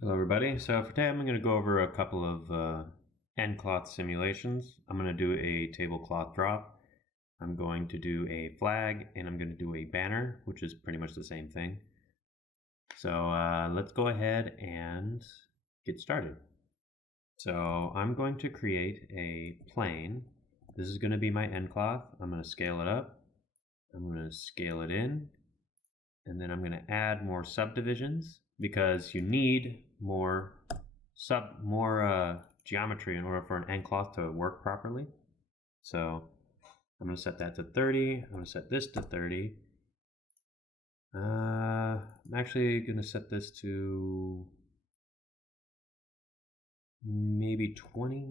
Hello everybody. So for today I'm going to go over a couple of nCloth simulations. I'm going to do a tablecloth drop. I'm going to do a flag and I'm going to do a banner, which is pretty much the same thing. So let's go ahead and get started. So I'm going to create a plane. This is going to be my nCloth. I'm going to scale it up. I'm going to scale it in. And then I'm going to add more subdivisions because you need more geometry in order for an nCloth to work properly. So I'm going to set that to 30. I'm going to set this to 30. I'm actually going to set this to maybe 20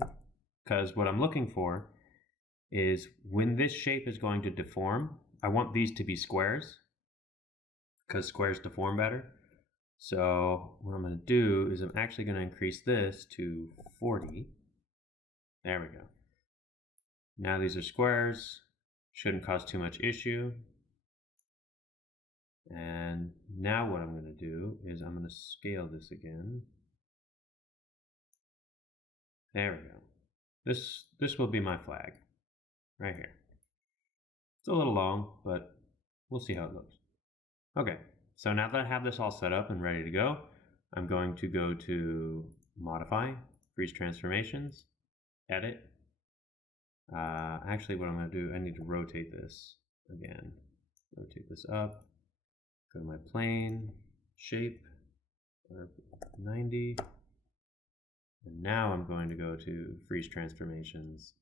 because what I'm looking for is when this shape is going to deform, I want these to be squares because squares deform better. So what I'm going to do is I'm actually going to increase this to 40. There we go. Now these are squares. Shouldn't cause too much issue. And now what I'm going to do is I'm going to scale this again. There we go. This will be my flag right here. It's a little long, but we'll see how it looks. Okay. So now that I have this all set up and ready to go, I'm going to go to Modify, Freeze Transformations, Edit. Actually, what I'm going to do, I need to rotate this again. Rotate this up, go to my plane, Shape, 90. And now I'm going to go to Freeze Transformations,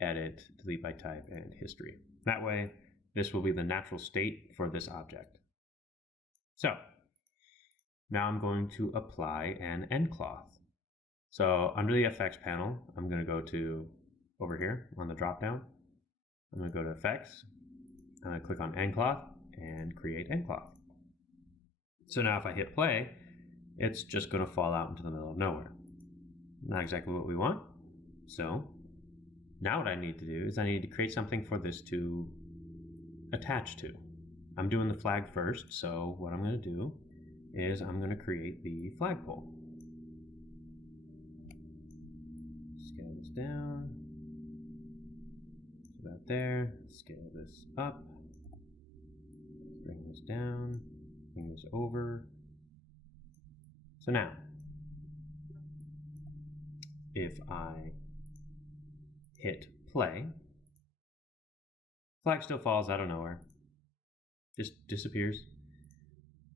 Edit, Delete by Type, and History. That way, this will be the natural state for this object. So now I'm going to apply an nCloth. So under the effects panel, I'm going to go to over here on the drop down. I'm going to go to effects. I'm going to click on nCloth and create nCloth. So now if I hit play, it's just going to fall out into the middle of nowhere. Not exactly what we want. So now what I need to do is I need to create something for this to attach to. I'm doing the flag first, so what I'm going to do is I'm going to create the flagpole. Scale this down, about there, scale this up, bring this down, bring this over. So now, if I hit play, flag still falls out of nowhere. Just disappears.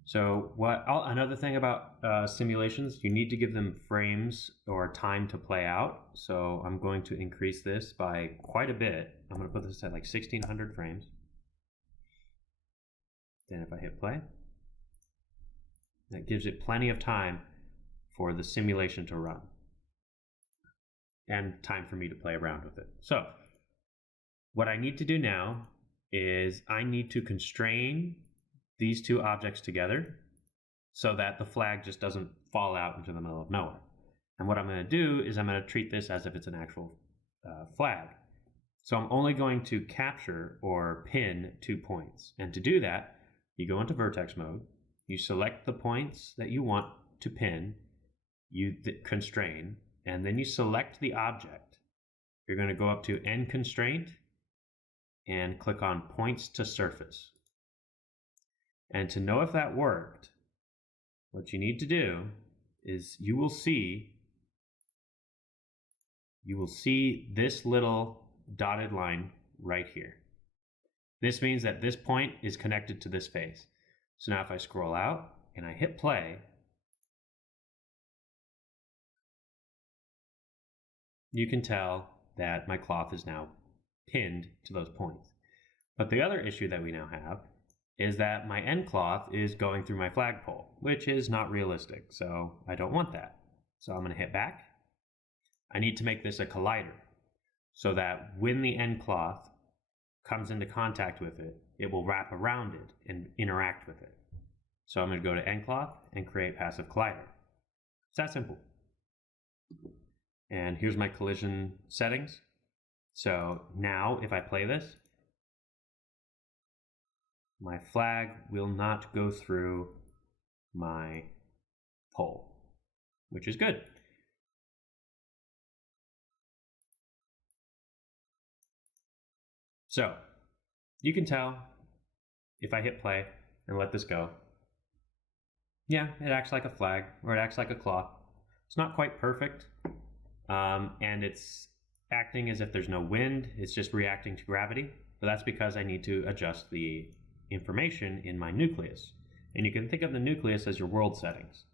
So another thing about simulations, you need to give them frames or time to play out. So I'm going to increase this by quite a bit. I'm going to put this at like 1600 frames. Then if I hit play, that gives it plenty of time for the simulation to run and time for me to play around with it. So what I need to do now is I need to constrain these two objects together so that the flag just doesn't fall out into the middle of nowhere. And what I'm going to do is I'm going to treat this as if it's an actual flag. So I'm only going to capture or pin 2 points. And to do that, you go into vertex mode, you select the points that you want to pin, you constrain, and then you select the object. You're going to go up to End Constraint and click on Points to Surface. And to know if that worked, what you need to do is you will see this little dotted line right here. This means that this point is connected to this face. So now if I scroll out and I hit play, you can tell that my cloth is now pinned to those points. But the other issue that we now have is that my nCloth is going through my flagpole, which is not realistic, so I don't want that. So I'm going to hit back. I need to make this a collider so that when the nCloth comes into contact with it, it will wrap around it and interact with it. So I'm going to go to nCloth and create passive collider. It's that simple. And here's my collision settings. So now if I play this, my flag will not go through my pole. which is good. So you can tell if I hit play and let this go, yeah, it acts like a flag, or it acts like a cloth. It's not quite perfect, and it's acting as if there's no wind. It's just reacting to gravity, but that's because I need to adjust the information in my nucleus. And you can think of the nucleus as your world settings.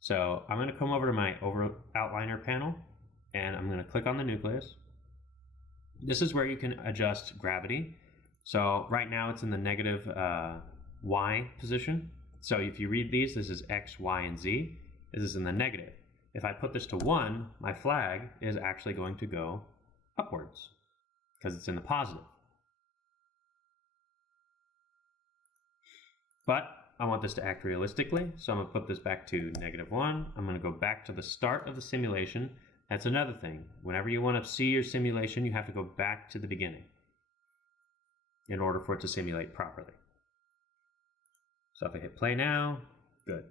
So I'm going to come over to my outliner panel, and I'm going to click on the nucleus. This is where you can adjust gravity. So right now it's in the negative y position. So if you read these, this is x, y, and z. This is in the negative. If I put this to 1, my flag is actually going to go upwards because it's in the positive. But I want this to act realistically, so I'm going to put this back to -1. I'm going to go back to the start of the simulation. That's another thing. Whenever you want to see your simulation, you have to go back to the beginning in order for it to simulate properly. So if I hit play now, good.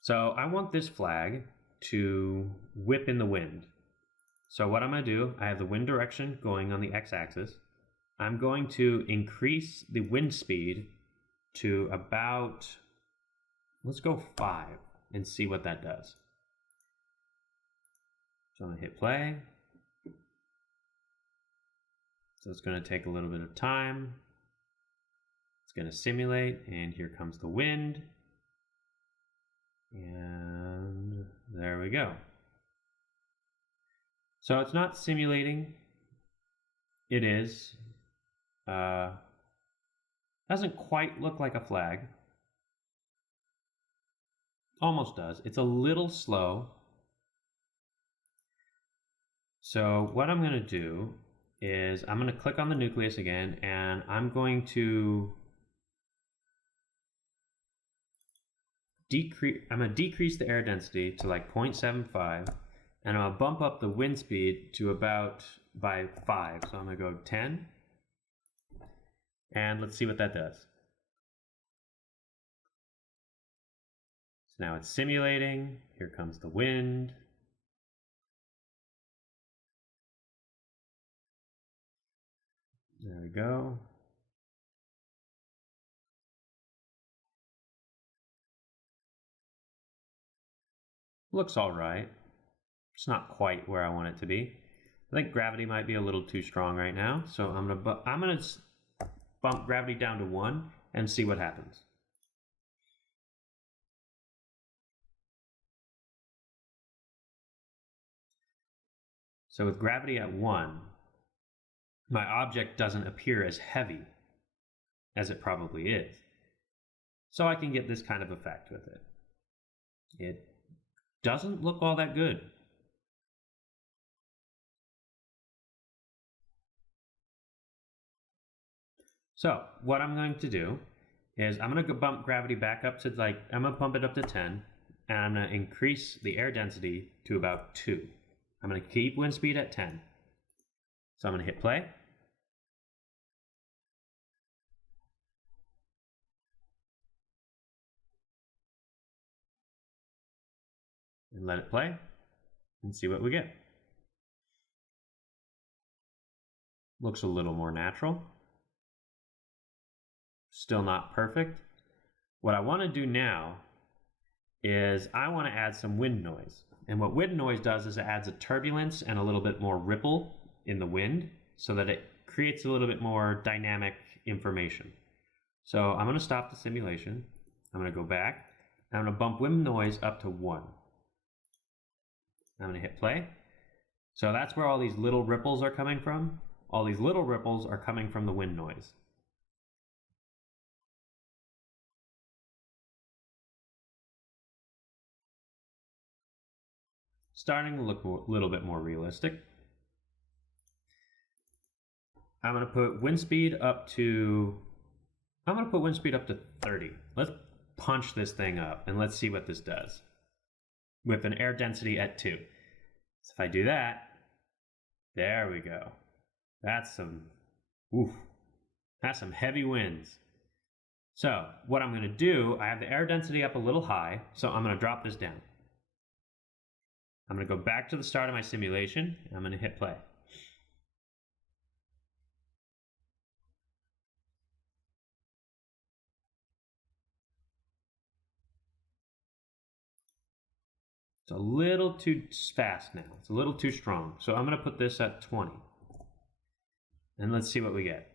So I want this flag to whip in the wind. So what I'm going to do, I have the wind direction going on the x-axis. I'm going to increase the wind speed to about, let's go 5 and see what that does. So I'm going to hit play. So it's going to take a little bit of time. It's going to simulate, and here comes the wind. And there we go. So it's not simulating. It is. Doesn't quite look like a flag. Almost does. It's a little slow. So what I'm going to do is I'm going to click on the nucleus again, and I'm going to decrease the air density to like 0.75, and I'll bump up the wind speed to about by 5. So I'm going to go 10, and let's see what that does. So now it's simulating. Here comes the wind. There we go. Looks all right. It's not quite where I want it to be. I think gravity might be a little too strong right now, so I'm gonna bump gravity down to 1 and see what happens. So with gravity at 1, my object doesn't appear as heavy as it probably is. So I can get this kind of effect with it. It doesn't look all that good. So what I'm going to do is I'm going to bump gravity back up to I'm going to pump it up to 10, and I'm going to increase the air density to about 2. I'm going to keep wind speed at 10. So I'm going to hit play. And let it play and see what we get. Looks a little more natural. Still not perfect. What I want to do now is I want to add some wind noise. And what wind noise does is it adds a turbulence and a little bit more ripple in the wind so that it creates a little bit more dynamic information. So I'm going to stop the simulation. I'm going to go back. I'm going to bump wind noise up to 1. I'm going to hit play. So that's where all these little ripples are coming from. All these little ripples are coming from the wind noise. Starting to look a little bit more realistic. I'm going to put wind speed up to 30. Let's punch this thing up and let's see what this does with an air density at 2. So if I do that, there we go. That's some heavy winds. So what I'm going to do, I have the air density up a little high, so I'm going to drop this down. I'm going to go back to the start of my simulation, and I'm going to hit play. It's a little too fast now. It's a little too strong. So I'm going to put this at 20. And let's see what we get.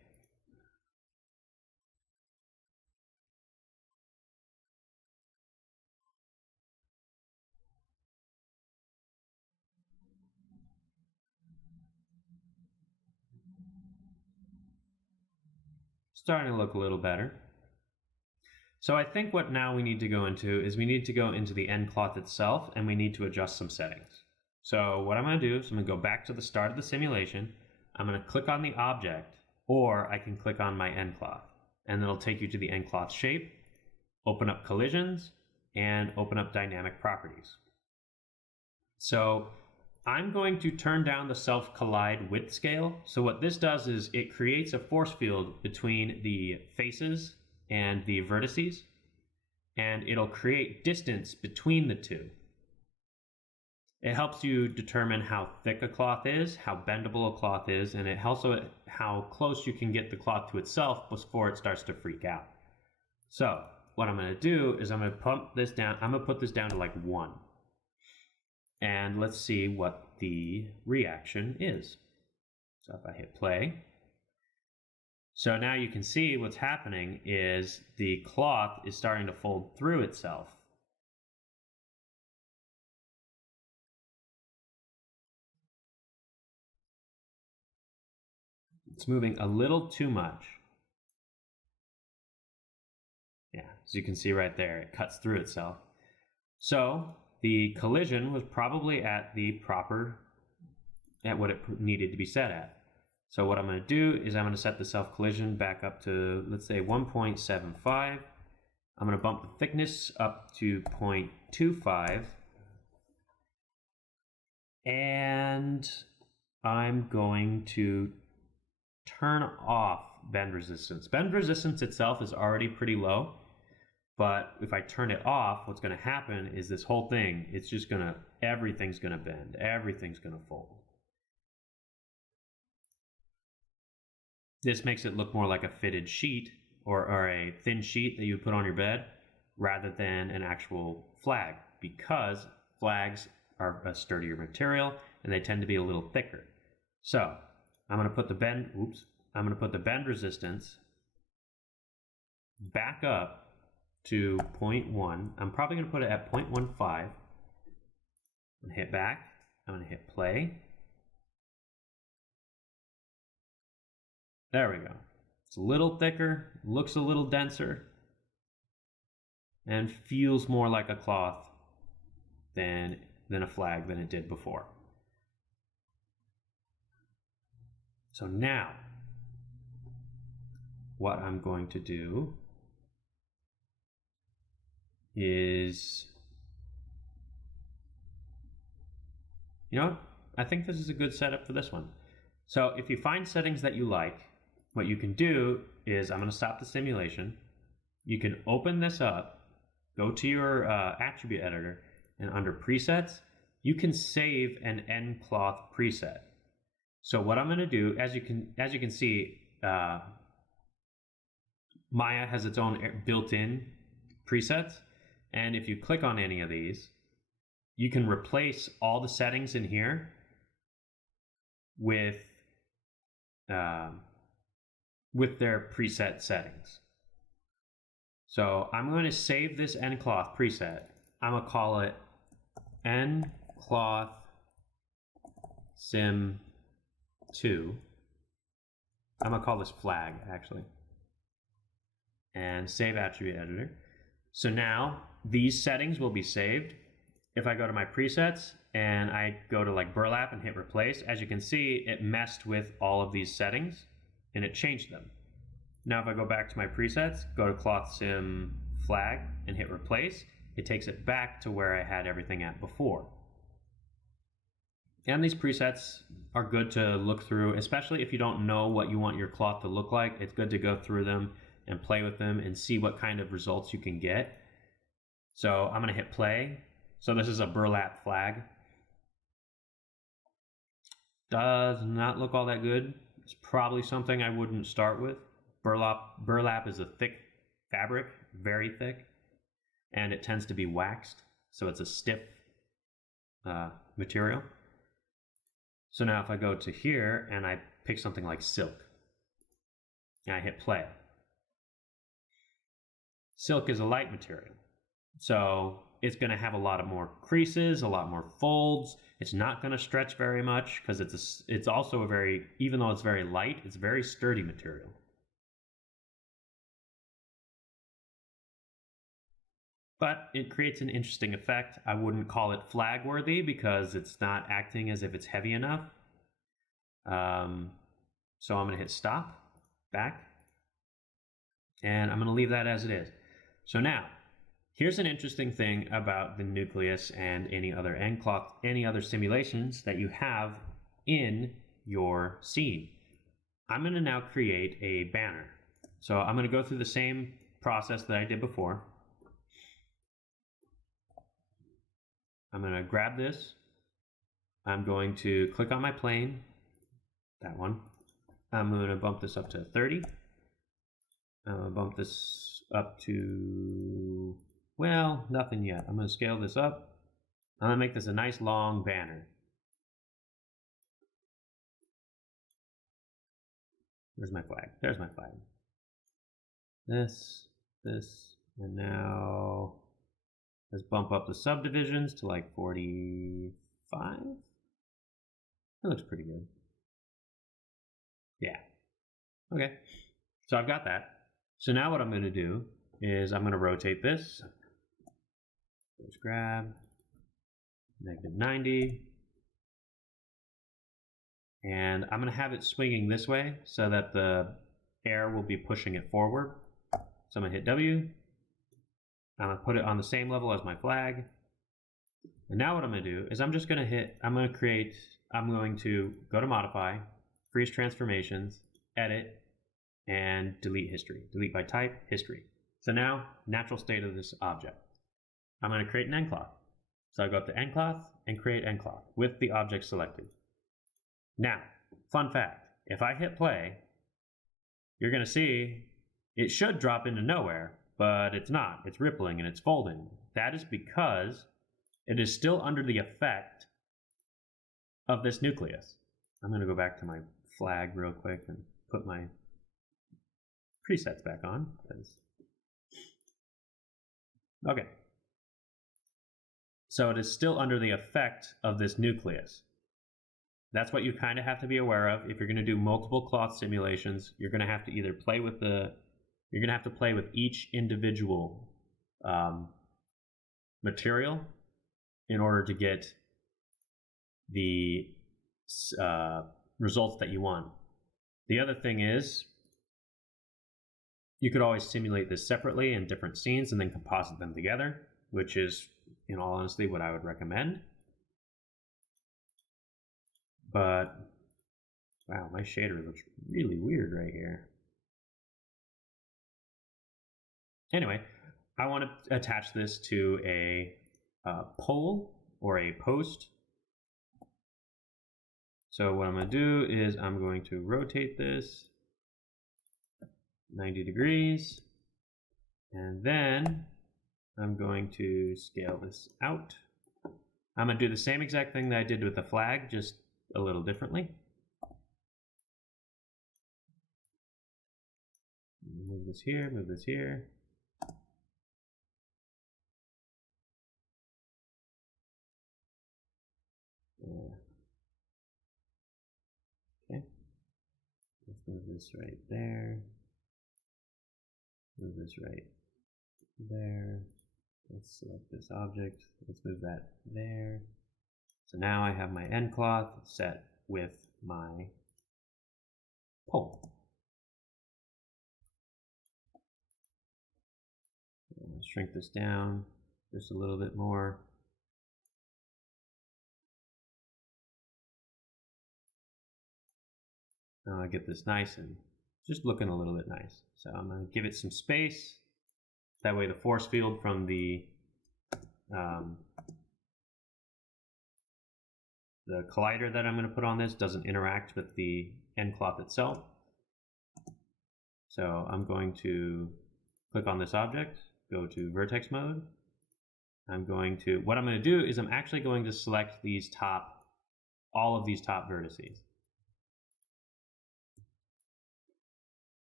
Starting to look a little better. So I think what now we need to go into is we need to go into the nCloth itself, and we need to adjust some settings. So what I'm going to do is I'm going to go back to the start of the simulation. I'm going to click on the object, or I can click on my nCloth, and it'll take you to the nCloth shape, open up collisions, and open up dynamic properties. So I'm going to turn down the self-collide width scale. So what this does is it creates a force field between the faces and the vertices, and it'll create distance between the two. It helps you determine how thick a cloth is, how bendable a cloth is, and it also how close you can get the cloth to itself before it starts to freak out. So what I'm going to do is I'm going to pump this down. I'm going to put this down to like 1. And let's see what the reaction is. So if I hit play. So now you can see what's happening is the cloth is starting to fold through itself. It's moving a little too much. Yeah, as you can see right there, it cuts through itself. So the collision was probably at what it needed to be set at. So what I'm going to do is I'm going to set the self collision back up to, let's say, 1.75. I'm going to bump the thickness up to 0.25. And I'm going to turn off bend resistance. Bend resistance itself is already pretty low. But if I turn it off, what's going to happen is this whole thing, everything's going to bend. Everything's going to fold. This makes it look more like a fitted sheet or a thin sheet that you put on your bed rather than an actual flag, because flags are a sturdier material and they tend to be a little thicker. So I'm going to put the bend resistance back up to 0.1. I'm probably going to put it at 0.15. I'm going to hit back. I'm going to hit play. There we go. It's a little thicker, looks a little denser, and feels more like a cloth than a flag than it did before. So now, what I'm going to do is, I think this is a good setup for this one. So if you find settings that you like, what you can do is, I'm going to stop the simulation. You can open this up, go to your attribute editor, and under presets, you can save an nCloth preset. So what I'm going to do, as you can see, Maya has its own built-in presets, and if you click on any of these, you can replace all the settings in here with their preset settings. So I'm going to save this nCloth preset. I'm going to call it nCloth Sim 2. I'm going to call this flag, actually. And save attribute editor. So now these settings will be saved. If I go to my presets and I go to like burlap and hit replace, as you can see, it messed with all of these settings and it changed them. Now if I go back to my presets, go to cloth sim flag and hit replace, it takes it back to where I had everything at before. And these presets are good to look through, especially if you don't know what you want your cloth to look like. It's good to go through them and play with them and see what kind of results you can get. So I'm going to hit play. So this is a burlap flag. Does not look all that good. It's probably something I wouldn't start with. Burlap is a thick fabric, very thick, and it tends to be waxed, so it's a stiff material. So now if I go to here and I pick something like silk, and I hit play. Silk is a light material, so it's going to have a lot of more creases, a lot more folds. It's not going to stretch very much because it's also a very, even though it's very light, it's a very sturdy material. But it creates an interesting effect. I wouldn't call it flag worthy because it's not acting as if it's heavy enough. So I'm going to hit stop, back, and I'm going to leave that as it is. So now, here's an interesting thing about the nucleus and any other nCloth, any other simulations that you have in your scene. I'm going to now create a banner. So I'm going to go through the same process that I did before. I'm going to grab this. I'm going to click on my plane, that one. I'm going to bump this up to 30. I'm going to bump this up to, well, nothing yet. I'm going to scale this up. I'm going to make this a nice long banner. Where's my flag? There's my flag. This, and now let's bump up the subdivisions to like 45. That looks pretty good. Yeah. Okay. So I've got that. So now what I'm going to do is I'm going to rotate this. Let's grab -90. And I'm going to have it swinging this way so that the air will be pushing it forward. So I'm going to hit W. I'm going to put it on the same level as my flag. And now what I'm going to do is I'm going to go to Modify, Freeze Transformations, Edit, and Delete History. Delete by Type, History. So now, natural state of this object. I'm going to create an nCloth. So I go up to nCloth and create nCloth with the object selected. Now, fun fact, if I hit play, you're going to see it should drop into nowhere, but it's not. It's rippling and it's folding. That is because it is still under the effect of this nucleus. I'm going to go back to my flag real quick and put my presets back on. Okay. So it is still under the effect of this nucleus. That's what you kind of have to be aware of. If you're going to do multiple cloth simulations, you're going to have to either play with each individual material in order to get the results that you want. The other thing is, you could always simulate this separately in different scenes and then composite them together, which is, in all honesty, what I would recommend. But, wow, my shader looks really weird right here. Anyway, I want to attach this to a pole or a post. So what I'm going to do is I'm going to rotate this 90 degrees, and then I'm going to scale this out. I'm going to do the same exact thing that I did with the flag, just a little differently. Move this here, move this here. Okay. Let's move this right there. Move this right there. Let's select this object. Let's move that there. So now I have my nCloth set with my pole. Shrink this down just a little bit more. Now I get this nice and just looking a little bit nice. So I'm going to give it some space. That way the force field from the the collider that I'm going to put on this doesn't interact with the nCloth itself. So I'm going to click on this object, go to vertex mode. What I'm going to do is I'm actually going to select these all of these top vertices.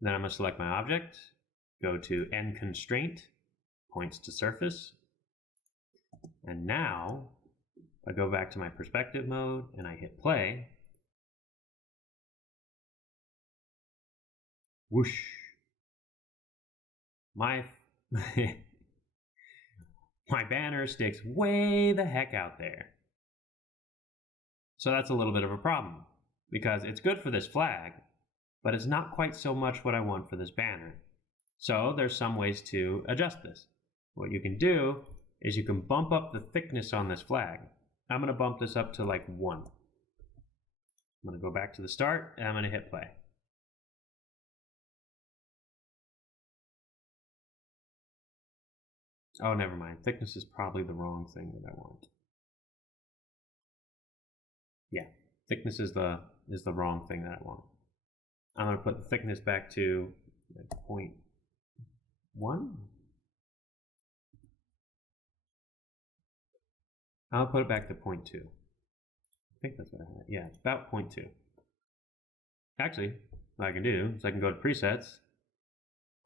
Then I'm going to select my object, go to N constraint, points to surface. And now I go back to my perspective mode and I hit play. Whoosh. My banner sticks way the heck out there. So that's a little bit of a problem because it's good for this flag, but it's not quite so much what I want for this banner. So there's some ways to adjust this. What you can do is you can bump up the thickness on this flag. I'm going to bump this up to like 1. I'm going to go back to the start and I'm going to hit play. Oh, never mind. Thickness is probably the wrong thing that I want. Yeah, thickness is the wrong thing that I want. I'm going to put the thickness back to 0.1. I'll put it back to 0.2. I think that's what I had. Yeah, about 0.2. Actually, what I can do is I can go to presets,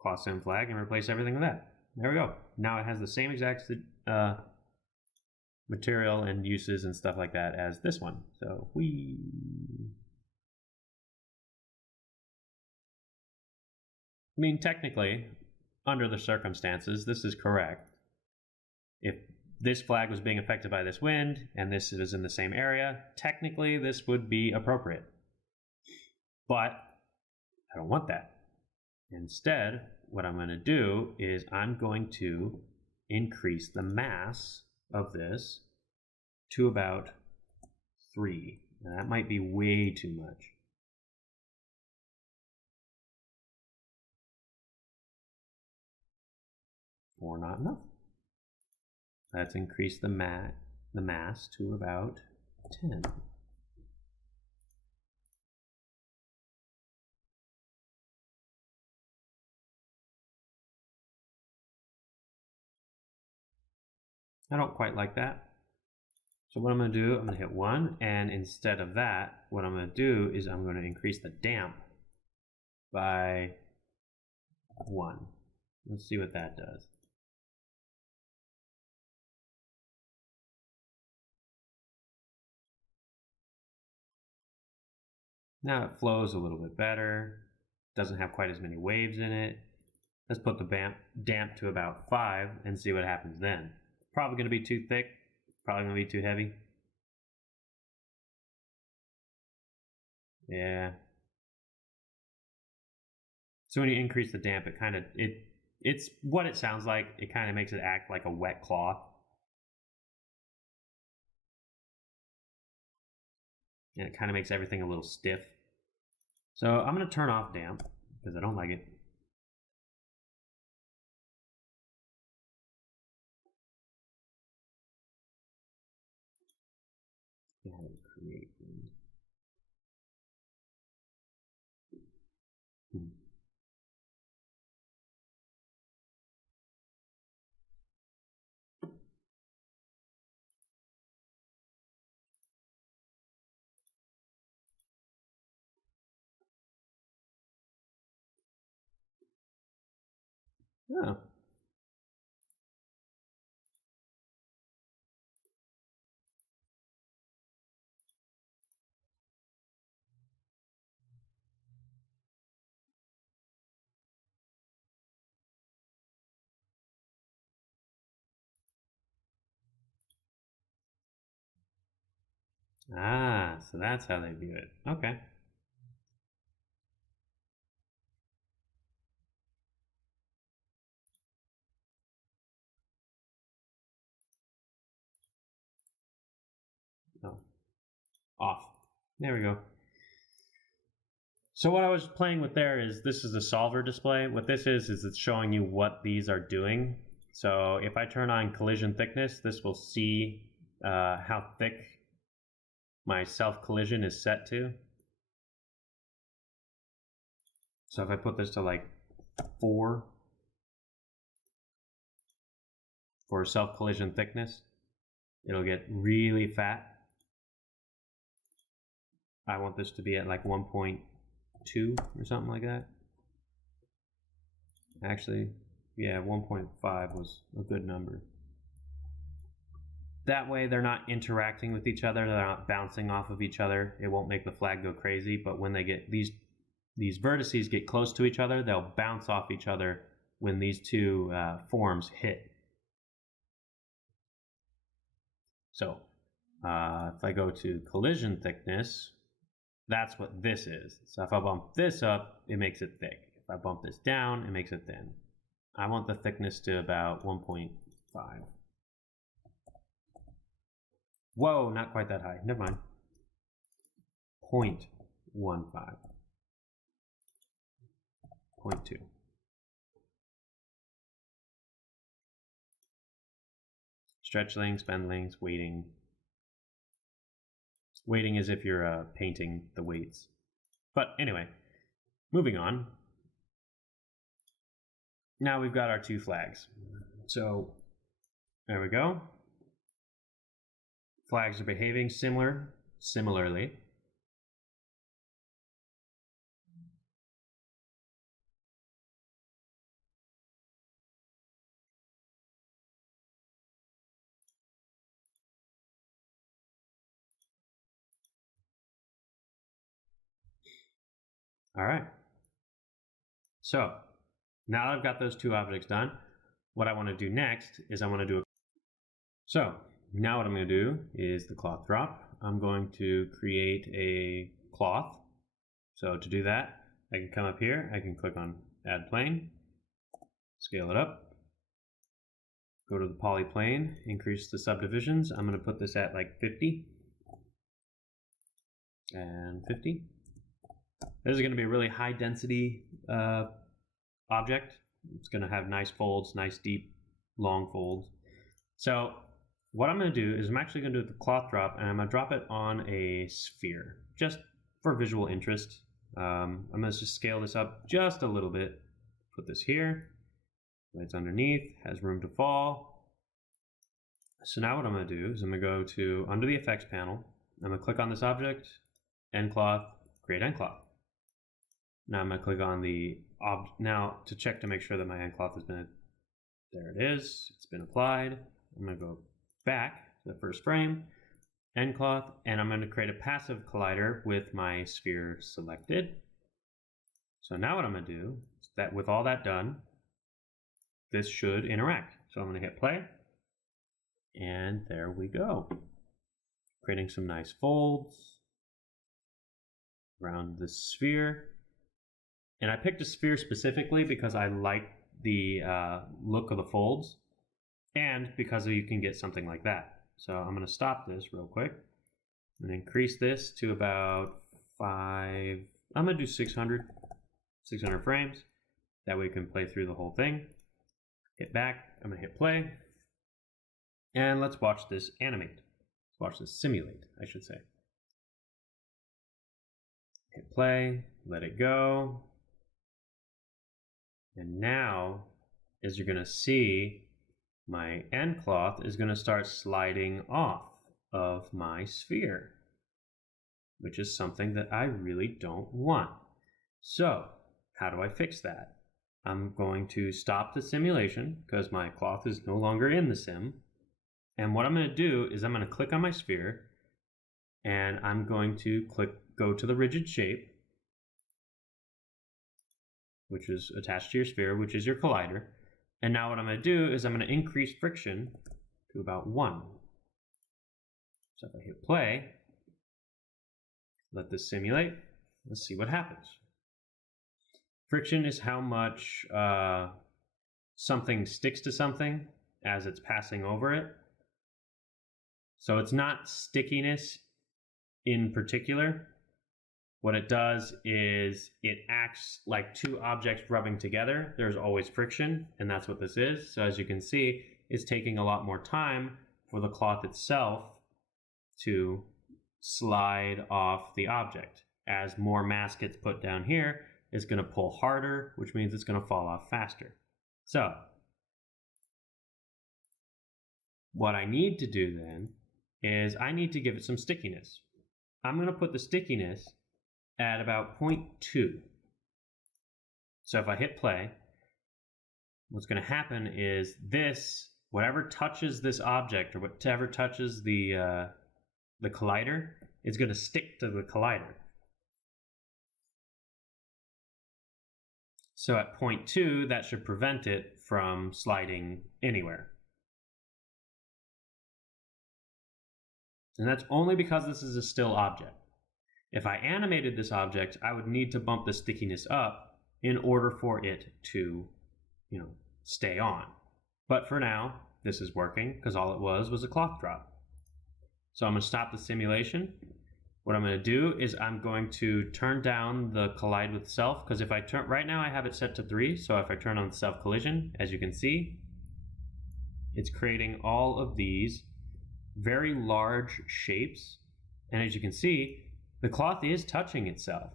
cloth sim flag, and replace everything with that. There we go. Now it has the same exact material and uses and stuff like that as this one. So I mean, technically, under the circumstances, this is correct. If this flag was being affected by this wind and this is in the same area, technically this would be appropriate. But I don't want that. Instead, what I'm going to do is I'm going to increase the mass of this to about 3. Now, that might be way too much. Or not enough. Let's increase the mass to about 10. I don't quite like that. So what I'm going to do, I'm going to hit 1, and instead of that, what I'm going to do is I'm going to increase the damp by 1. Let's see what that does. Now it flows a little bit better, doesn't have quite as many waves in it. Let's put the damp to about 5 and see what happens then. Probably going to be too thick, probably going to be too heavy. Yeah. So when you increase the damp, it's what it sounds like. It kind of makes it act like a wet cloth. And it kind of makes everything a little stiff. So I'm going to turn off damp because I don't like it. Create. Oh. Ah, so that's how they view it. Okay. Oh, off. There we go. So what I was playing with there is this is a solver display. What this is it's showing you what these are doing. So if I turn on collision thickness, this will see how thick my self collision is set to. So if I put this to like 4 for self collision thickness, it'll get really fat. I want this to be at like 1.2 or something like that. Actually, yeah, 1.5 was a good number. That way they're not interacting with each other, they're not bouncing off of each other. It won't make the flag go crazy, but when they get these vertices get close to each other, they'll bounce off each other when these two forms hit. So if I go to collision thickness, that's what this is. So if I bump this up, it makes it thick. If I bump this down, it makes it thin. I want the thickness to about 1.5. Whoa, not quite that high. Never mind. 0.15. 0.2. Stretch lengths, bend lengths, weighting. Weighting is if you're painting the weights. But anyway, moving on. Now we've got our two flags. So there we go. Flags are behaving similarly. All right. So now I've got those two objects done. What I want to do next is I want to do So now what I'm going to do is the cloth drop. I'm going to create a cloth. So to do that, I can come up here, I can click on add plane, scale it up, go to the polyplane, increase the subdivisions. I'm going to put this at like 50 and 50. This is going to be a really high density object. It's going to have nice folds, nice deep long folds. So what I'm going to do is I'm actually going to do the cloth drop, and I'm going to drop it on a sphere just for visual interest. I'm going to just scale this up just a little bit. Put this here. It's underneath, has room to fall. So now what I'm going to do is I'm going to go to under the effects panel. I'm going to click on this object, nCloth, create nCloth. Now I'm going to click on the now to check to make sure that my nCloth has been, there it is, it's been applied. I'm going to go back to the first frame, nCloth, and I'm going to create a passive collider with my sphere selected. So now what I'm going to do is that with all that done, this should interact. So I'm going to hit play, and there we go. Creating some nice folds around the sphere. And I picked a sphere specifically because I like the look of the folds, and because you can get something like that. So I'm going to stop this real quick and increase this to about 5, I'm going to do 600 frames. That way we can play through the whole thing. Hit back, I'm going to hit play, and let's watch this animate. Let's watch this simulate, I should say. Hit play, let it go. And now, as you're going to see, my nCloth is going to start sliding off of my sphere, which is something that I really don't want. So, how do I fix that? I'm going to stop the simulation because my cloth is no longer in the sim. And what I'm going to do is I'm going to click on my sphere, and I'm going to go to the rigid shape, which is attached to your sphere, which is your collider. And now what I'm going to do is I'm going to increase friction to about 1. So if I hit play, let this simulate, let's see what happens. Friction is how much something sticks to something as it's passing over it. So it's not stickiness in particular. What it does is it acts like two objects rubbing together. There's always friction, and that's what this is. So as you can see, it's taking a lot more time for the cloth itself to slide off the object. As more mass gets put down here, it's going to pull harder, which means it's going to fall off faster. So what I need to do then is I need to give it some stickiness. I'm going to put the stickiness at about 0.2. So if I hit play, what's going to happen is this, whatever touches this object or whatever touches the collider, is going to stick to the collider. So at 0.2, that should prevent it from sliding anywhere. And that's only because this is a still object. If I animated this object, I would need to bump the stickiness up in order for it to, stay on. But for now, this is working because all it was a cloth drop. So I'm going to stop the simulation. What I'm going to do is I'm going to turn down the collide with self, because if I turn, right now I have it set to 3, so if I turn on self collision, as you can see, it's creating all of these very large shapes, and as you can see, the cloth is touching itself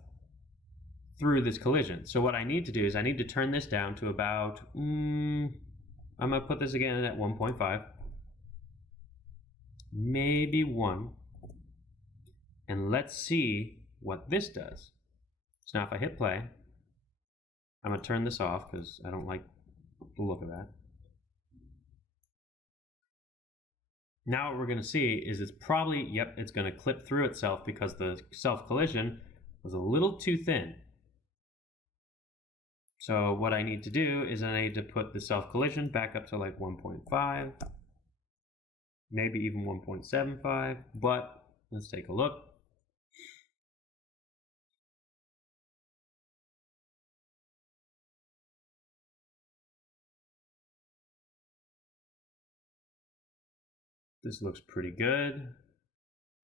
through this collision. So what I need to do is I need to turn this down to about, I'm going to put this again at 1.5, maybe 1, and let's see what this does. So now if I hit play, I'm going to turn this off because I don't like the look of that. Now what we're going to see is it's probably, it's going to clip through itself because the self-collision was a little too thin. So what I need to do is I need to put the self-collision back up to like 1.5, maybe even 1.75, but let's take a look. This looks pretty good.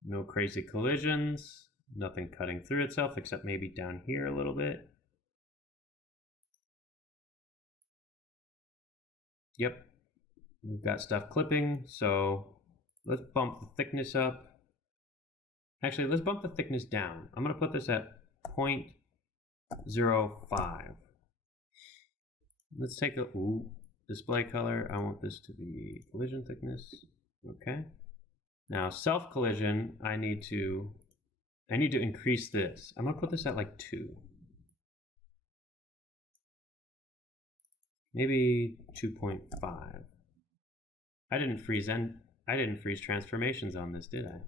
No crazy collisions, nothing cutting through itself except maybe down here a little bit. Yep, we've got stuff clipping, so let's bump the thickness up. Actually, let's bump the thickness down. I'm going to put this at 0.05. Let's take a display color. I want this to be collision thickness. Okay. Now self collision, I need to increase this. I'm going to put this at like 2. Maybe 2.5. I didn't freeze transformations on this, did I?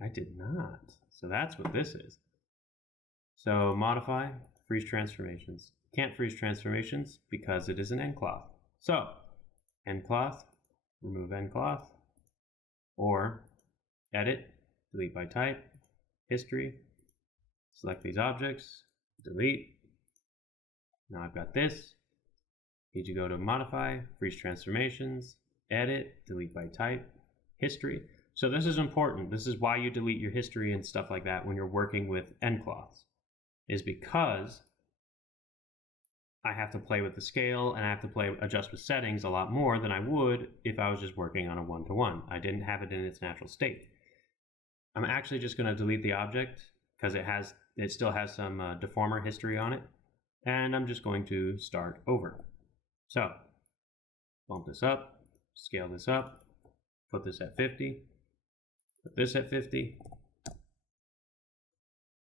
I did not. So that's what this is. So modify, freeze transformations. Can't freeze transformations because it is an nCloth. So nCloth, remove nCloth, or edit, delete by type, history, select these objects, delete. Now I've got this. Need to go to modify, freeze transformations, edit, delete by type, history. So this is important. This is why you delete your history and stuff like that when you're working with nCloths, is because I have to play with the scale and I have to adjust with settings a lot more than I would if I was just working on a one-to-one. I didn't have it in its natural state. I'm actually just going to delete the object because it still has some deformer history on it, and I'm just going to start over. So bump this up, scale this up, put this at 50, put this at 50.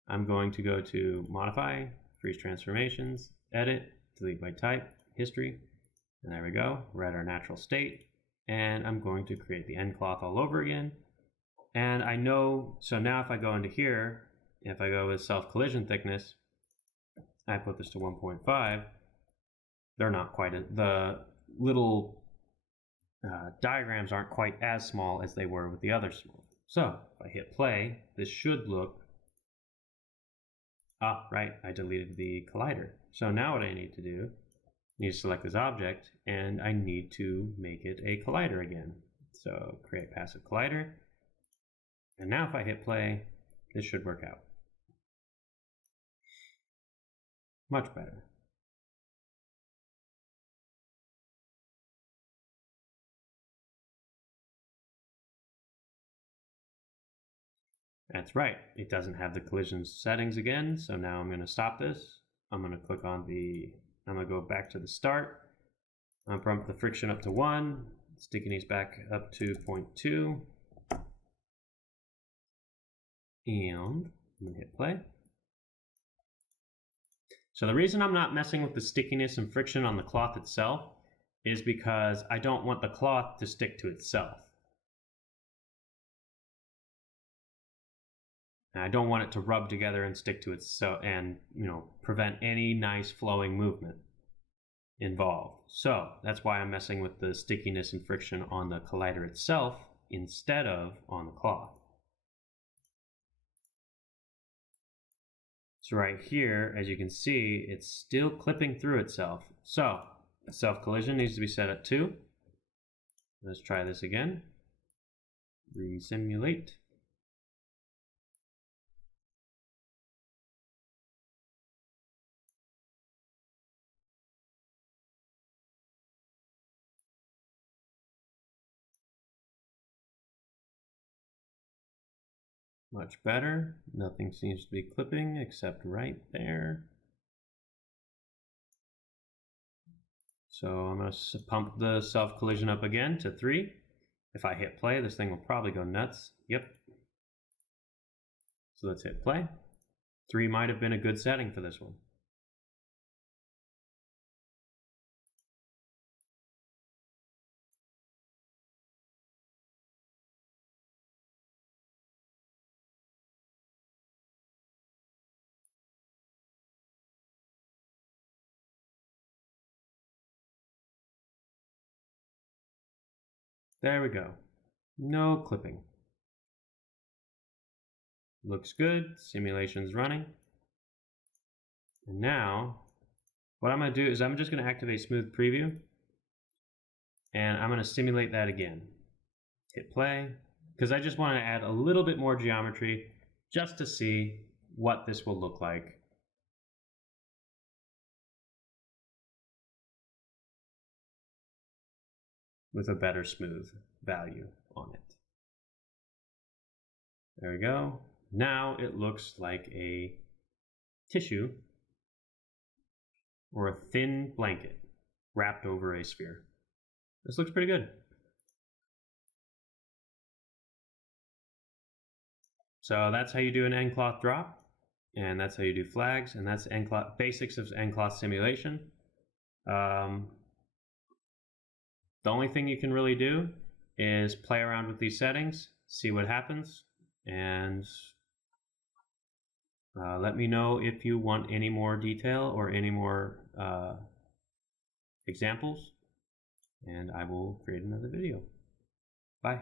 I'm going to go to modify, freeze transformations, edit, delete by type, history, and there we go. We're at our natural state, and I'm going to create the nCloth all over again. And I know, so now if I go into here, if I go with self collision thickness, I put this to 1.5, they're not quite, the little diagrams aren't quite as small as they were with the other small. So if I hit play, this should look, right, I deleted the collider. So now what I need to do need to select this object, and I need to make it a collider again. So create passive collider. And now if I hit play, this should work out. Much better. That's right, it doesn't have the collision settings again, so now I'm going to stop this. I'm going to click on I'm going to go back to the start. I'm going to bump the friction up to 1, stickiness back up to 0.2, and I'm going to hit play. So the reason I'm not messing with the stickiness and friction on the cloth itself is because I don't want the cloth to stick to itself. And I don't want it to rub together and stick to itself and, prevent any nice flowing movement involved. So that's why I'm messing with the stickiness and friction on the collider itself instead of on the cloth. So right here, as you can see, it's still clipping through itself. So self-collision needs to be set at 2. Let's try this again. Resimulate. Much better. Nothing seems to be clipping except right there. So I'm going to pump the self-collision up again to 3. If I hit play, this thing will probably go nuts. Yep. So let's hit play. 3 might have been a good setting for this one. There we go. No clipping. Looks good. Simulation's running. And now, what I'm going to do is I'm just going to activate Smooth Preview. And I'm going to simulate that again. Hit play. Because I just want to add a little bit more geometry just to see what this will look like. With a better smooth value on it. There we go. Now it looks like a tissue or a thin blanket wrapped over a sphere. This looks pretty good. So that's how you do an nCloth drop, and that's how you do flags, and that's nCloth, basics of nCloth simulation. The only thing you can really do is play around with these settings, see what happens, and let me know if you want any more detail or any more examples, and I will create another video. Bye.